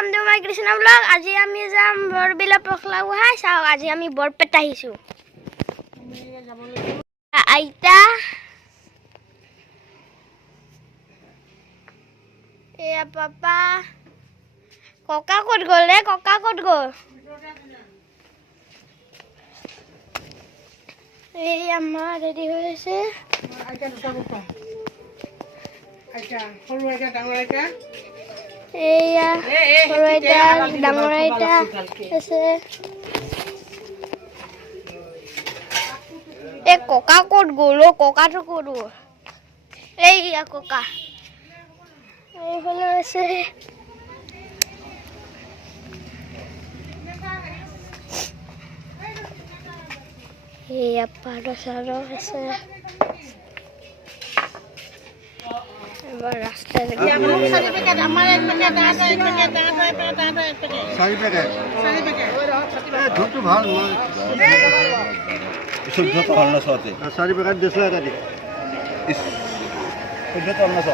Welcome to my Krishna blog. आज आमी जाम बरबिला पखला गोहाय चाও। आज आमी बरपेटा आइसु। आइता ए पापा कका कत गल रे कका कत गल ए अम्मा रेडी होइसे आइता दुटा कका आइता सৰু आइता ডাঙৰ आइता एया सৰু आइता ডাঙৰ आइता আছে ए कका कत गल कका तो कत गल एया कका এই হলো আছে এই আপাড়ো সারো আছে এবার রাস্তায় চাৰি পেকেট আমাৰ এক পেকেট দাদা এক পেকেট দাদা এক পেকেট দাদা এক পেকেট চাৰি পেকেট ধূপটো ভাল শুদ্ধটো হ'ল না চতে চাৰি পেকেট দিছিলে এটা দি শুদ্ধটো হ'ল না চ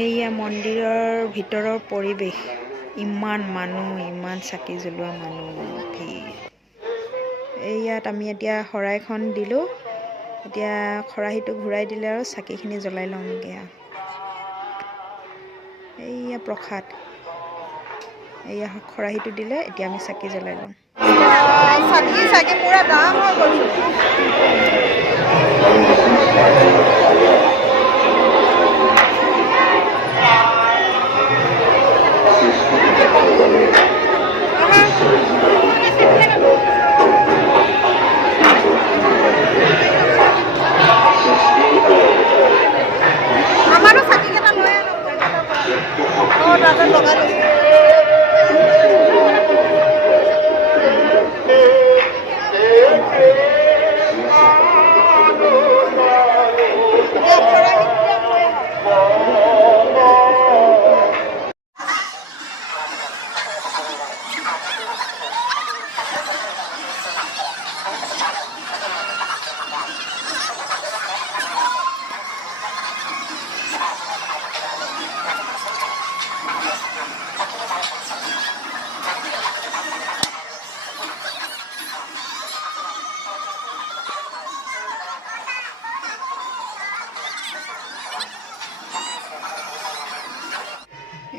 एया मन्दिৰৰ ভিতৰৰ পৰিবেশ ইমান মানুহ ইমান চাকি জ্বলোৱা মানুহ ভিৰ এইয়াত আমি এতিয়া শৰাইখন দিলো এতিয়া খৰাহিটো ঘূৰাই দিলে আৰু চাকিখিনি জ্বলাই লওঁগে এইয়া প্ৰসাদ এইয়া খৰাহিটো দিলে এতিয়া আমি চাকি জ্বলাই লওঁ চাকি পুৰা দাম হৈ গৈছে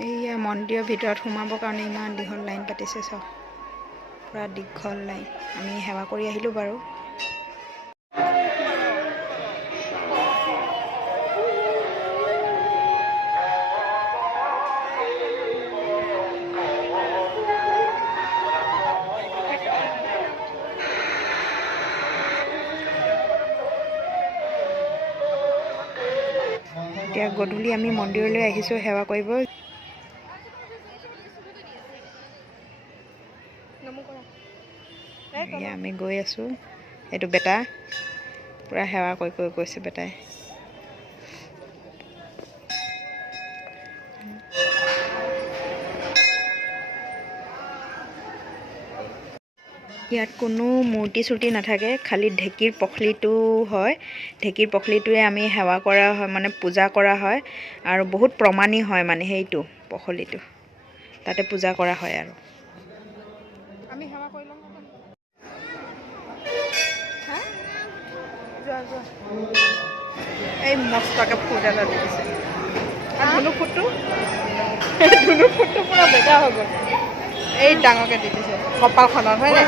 এইয়া মন্দিৰৰ ভিতৰত সোমাবৰ কাৰণে ইমান দীঘল লাইন পাতিছে চাওক পুৰা দীঘল লাইন আমি সেৱা কৰি আহিলোঁ বাৰু এতিয়া গধূলি আমি মন্দিৰলৈ আহিছোঁ সেৱা কৰিব আমি গৈ আছোঁ এইটো বেটা পুৰা সেৱা কৰি গৈছে বেটাই ইয়াত কোনো মূৰ্তি চূৰ্তি নাথাকে খালি ঢেঁকীৰ পখলিটো হয় ঢেঁকীৰ পখলিটোৱে আমি সেৱা কৰা হয় মানে পূজা কৰা হয় আৰু বহুত প্ৰমাণী হয় মানে সেইটো পখলিটো তাতে পূজা কৰা হয় আৰু আমি সেৱা কৰি লম এই মস্তাকে ফুট এটা দিছে ধুনু ফুটটো পুৰা বেগা হৈ গ'ল এই ডাঙৰকৈ দি দিছে কপালখনত হয় নাই